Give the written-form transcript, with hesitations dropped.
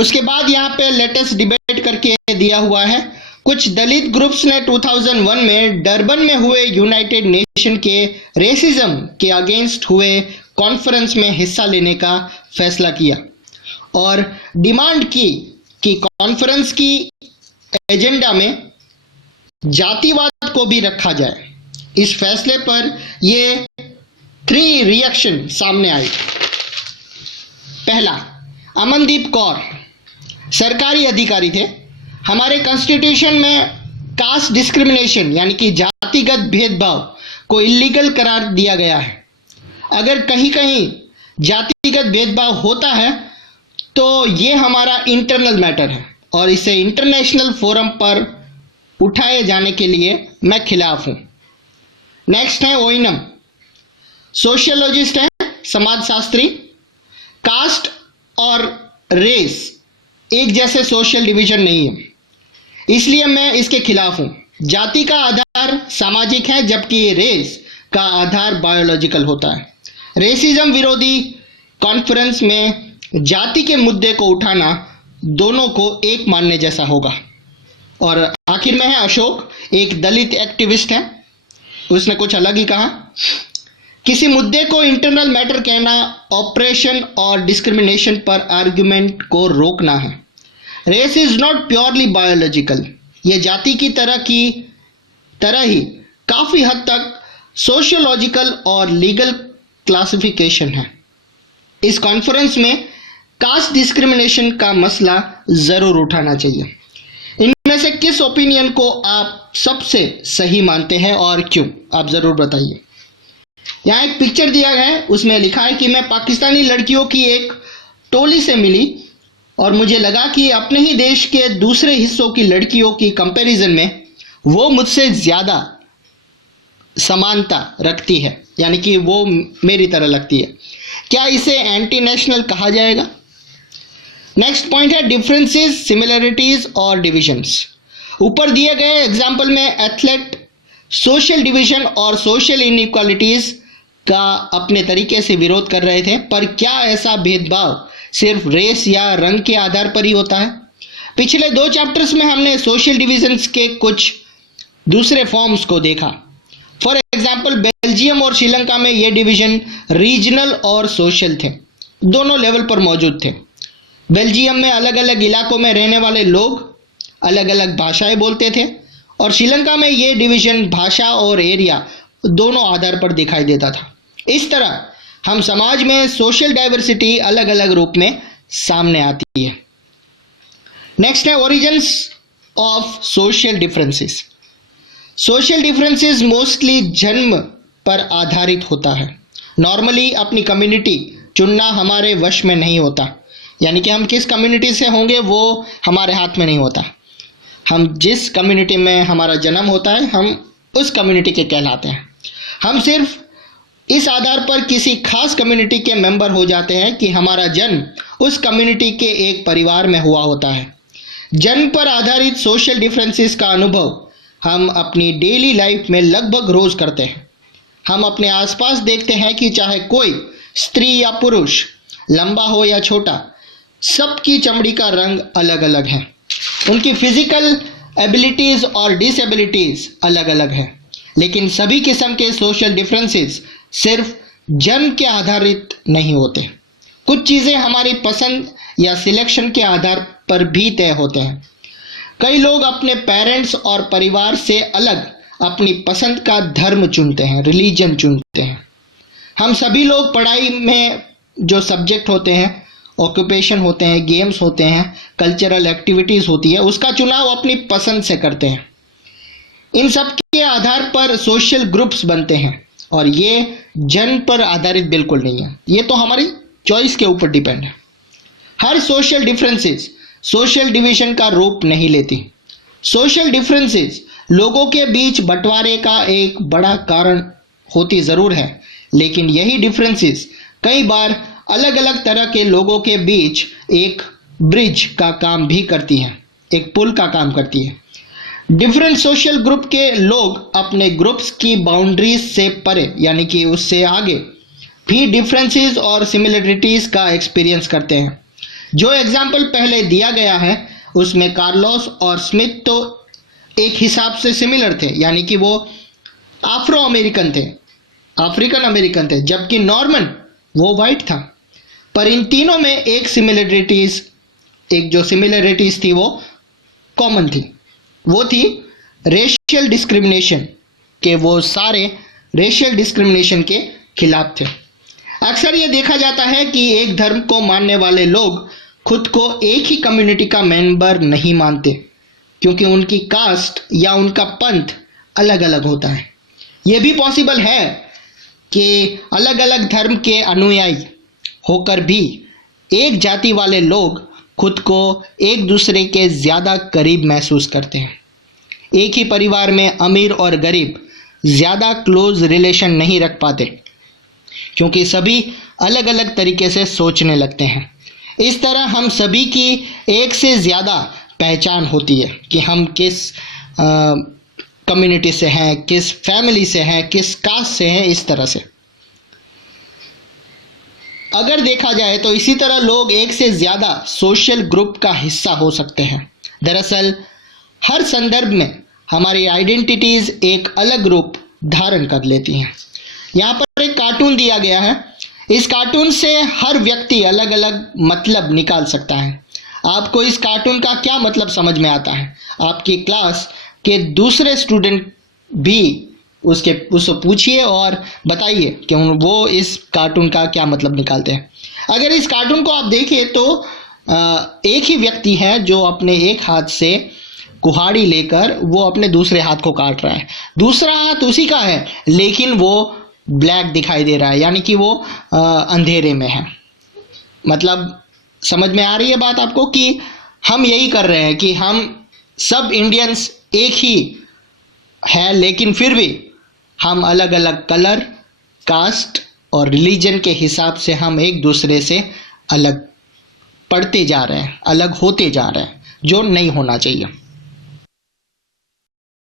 उसके बाद यहाँ पे लेटेस्ट डिबेट करके दिया हुआ है। कुछ दलित ग्रुप्स ने 2001 में डरबन में हुए यूनाइटेड नेशन के रेसिज्म के अगेंस्ट हुए कॉन्फ्रेंस में हिस्सा लेने का फैसला किया और डिमांड की कि कॉन्फ्रेंस की एजेंडा में जातिवाद को भी रखा जाए। इस फैसले पर ये 3 रिएक्शन सामने आई। पहला, अमनदीप कौर सरकारी अधिकारी थे। हमारे कॉन्स्टिट्यूशन में कास्ट डिस्क्रिमिनेशन यानी कि जातिगत भेदभाव को इलीगल करार दिया गया है। अगर कहीं कहीं जातिगत भेदभाव होता है तो ये हमारा इंटरनल मैटर है और इसे इंटरनेशनल फोरम पर उठाए जाने के लिए मैं खिलाफ हूं। नेक्स्ट है ओइनम, सोशियोलॉजिस्ट है, समाजशास्त्री। कास्ट और रेस एक जैसे सोशल डिवीजन नहीं है, इसलिए मैं इसके खिलाफ हूं। जाति का आधार सामाजिक है जबकि रेस का आधार बायोलॉजिकल होता है। रेसिज्म विरोधी कॉन्फ्रेंस में जाति के मुद्दे को उठाना दोनों को एक मानने जैसा होगा। और आखिर में है अशोक, एक दलित एक्टिविस्ट है। उसने कुछ अलग ही कहा, किसी मुद्दे को इंटरनल मैटर कहना ऑपरेशन और डिस्क्रिमिनेशन पर आर्गुमेंट को रोकना है। Race is not purely biological, यह जाति की तरह ही काफी हद तक सोशियोलॉजिकल और लीगल क्लासिफिकेशन है। इस कॉन्फ्रेंस में कास्ट डिस्क्रिमिनेशन का मसला जरूर उठाना चाहिए। इनमें से किस ओपिनियन को आप सबसे सही मानते हैं और क्यों, आप जरूर बताइए। यहाँ एक पिक्चर दिया गया है, उसमें लिखा है कि मैं पाकिस्तानी लड़कियों की एक टोली से मिली और मुझे लगा कि अपने ही देश के दूसरे हिस्सों की लड़कियों की कंपैरिजन में वो मुझसे ज्यादा समानता रखती है, यानी कि वो मेरी तरह लगती है। क्या इसे एंटी नेशनल कहा जाएगा? नेक्स्ट पॉइंट है डिफरेंसेस, सिमिलरिटीज और डिविजन्स। ऊपर दिए गए एग्जाम्पल में एथलेट सोशल डिवीजन और सोशल इनइक्वालिटीज का अपने तरीके से विरोध कर रहे थे, पर क्या ऐसा भेदभाव सिर्फ रेस या रंग के आधार पर ही होता है? पिछले 2 चैप्टर्स में हमने सोशल डिविजन्स के कुछ दूसरे फॉर्म्स को देखा। फॉर एग्जाम्पल बेल्जियम और श्रीलंका में ये डिवीजन रीजनल और सोशल थे, दोनों लेवल पर मौजूद थे। बेल्जियम में अलग अलग इलाकों में रहने वाले लोग अलग अलग भाषाएं बोलते थे और श्रीलंका में ये डिवीजन भाषा और एरिया दोनों आधार पर दिखाई देता था। इस तरह हम समाज में सोशल डाइवर्सिटी अलग अलग रूप में सामने आती है। नेक्स्ट है origins of social differences. Social differences mostly जन्म पर आधारित होता है। नॉर्मली अपनी कम्युनिटी चुनना हमारे वश में नहीं होता, यानी कि हम किस कम्युनिटी से होंगे वो हमारे हाथ में नहीं होता। हम जिस कम्युनिटी में हमारा जन्म होता है हम उस कम्युनिटी के कहलाते हैं। हम सिर्फ इस आधार पर किसी खास कम्युनिटी के मेंबर हो जाते हैं कि हमारा जन्म उस कम्युनिटी के एक परिवार में हुआ होता है। जन्म पर आधारित सोशल डिफरेंसेस का अनुभव हम अपनी डेली लाइफ में लगभग रोज करते हैं। हम अपने आसपास देखते हैं कि चाहे कोई स्त्री या पुरुष, लंबा हो या छोटा, सबकी चमड़ी का रंग अलग अलग है। उनकी फिजिकल एबिलिटीज और डिसेबिलिटीज अलग अलग है, लेकिन सभी किस्म के सोशल डिफरेंसेस सिर्फ जन्म के आधारित नहीं होते। कुछ चीजें हमारी पसंद या सिलेक्शन के आधार पर भी तय होते हैं। कई लोग अपने पेरेंट्स और परिवार से अलग अपनी पसंद का धर्म चुनते हैं, रिलीजन चुनते हैं। हम सभी लोग पढ़ाई में जो सब्जेक्ट होते हैं, ऑक्यूपेशन होते हैं, गेम्स होते हैं, कल्चरल एक्टिविटीज होती है, उसका चुनाव अपनी पसंद से करते हैं। इन सब के आधार पर सोशल ग्रुप्स बनते हैं और ये जन्म पर आधारित बिल्कुल नहीं है, ये तो हमारी चॉइस के ऊपर डिपेंड है। हर सोशल डिफरेंसेस सोशल डिवीजन का रूप नहीं लेती। सोशल डिफरेंसेस लोगों के बीच बंटवारे का एक बड़ा कारण होती जरूर है, लेकिन यही डिफरेंसेस कई बार अलग अलग तरह के लोगों के बीच एक ब्रिज का काम भी करती हैं, एक पुल का काम करती है। डिफरेंट सोशल ग्रुप के लोग अपने ग्रुप्स की बाउंड्रीज से परे, यानी कि उससे आगे भी डिफरेंसेस और सिमिलरिटीज का एक्सपीरियंस करते हैं। जो एग्जाम्पल पहले दिया गया है उसमें कार्लोस और स्मिथ तो एक हिसाब से सिमिलर थे, यानी कि वो अफ्रीकन अमेरिकन थे, जबकि नॉर्मन वो वाइट था। पर इन तीनों में एक जो सिमिलरिटीज थी वो कॉमन थी, वो थी रेशियल डिस्क्रिमिनेशन, के वो सारे रेशियल डिस्क्रिमिनेशन के खिलाफ थे। अक्सर ये देखा जाता है कि एक धर्म को मानने वाले लोग खुद को एक ही कम्युनिटी का मेंबर नहीं मानते, क्योंकि उनकी कास्ट या उनका पंथ अलग अलग होता है। यह भी पॉसिबल है कि अलग अलग धर्म के अनुयायी होकर भी एक जाति वाले लोग खुद को एक दूसरे के ज़्यादा करीब महसूस करते हैं। एक ही परिवार में अमीर और गरीब ज़्यादा क्लोज रिलेशन नहीं रख पाते, क्योंकि सभी अलग अलग तरीके से सोचने लगते हैं। इस तरह हम सभी की एक से ज़्यादा पहचान होती है कि हम किस कम्युनिटी से हैं, किस फैमिली से हैं, किस कास्ट से हैं। इस तरह से अगर देखा जाए तो इसी तरह लोग एक से ज़्यादा सोशल ग्रुप का हिस्सा हो सकते हैं। दरअसल हर संदर्भ में हमारी आइडेंटिटीज़ एक अलग रूप धारण कर लेती हैं। यहाँ पर एक कार्टून दिया गया है। इस कार्टून से हर व्यक्ति अलग अलग मतलब निकाल सकता है। आपको इस कार्टून का क्या मतलब समझ में आता है? आपकी क्लास के दूसरे स्टूडेंट भी उससे पूछिए और बताइए कि वो इस कार्टून का क्या मतलब निकालते हैं। अगर इस कार्टून को आप देखें तो एक ही व्यक्ति है जो अपने एक हाथ से कुल्हाड़ी लेकर वो अपने दूसरे हाथ को काट रहा है। दूसरा हाथ उसी का है, लेकिन वो ब्लैक दिखाई दे रहा है, यानी कि वो अंधेरे में है। मतलब समझ में आ रही है बात आपको कि हम यही कर रहे हैं कि हम सब इंडियंस एक ही है, लेकिन फिर भी हम अलग अलग कलर, कास्ट और रिलीजन के हिसाब से हम एक दूसरे से अलग पढ़ते जा रहे हैं, अलग होते जा रहे हैं, जो नहीं होना चाहिए।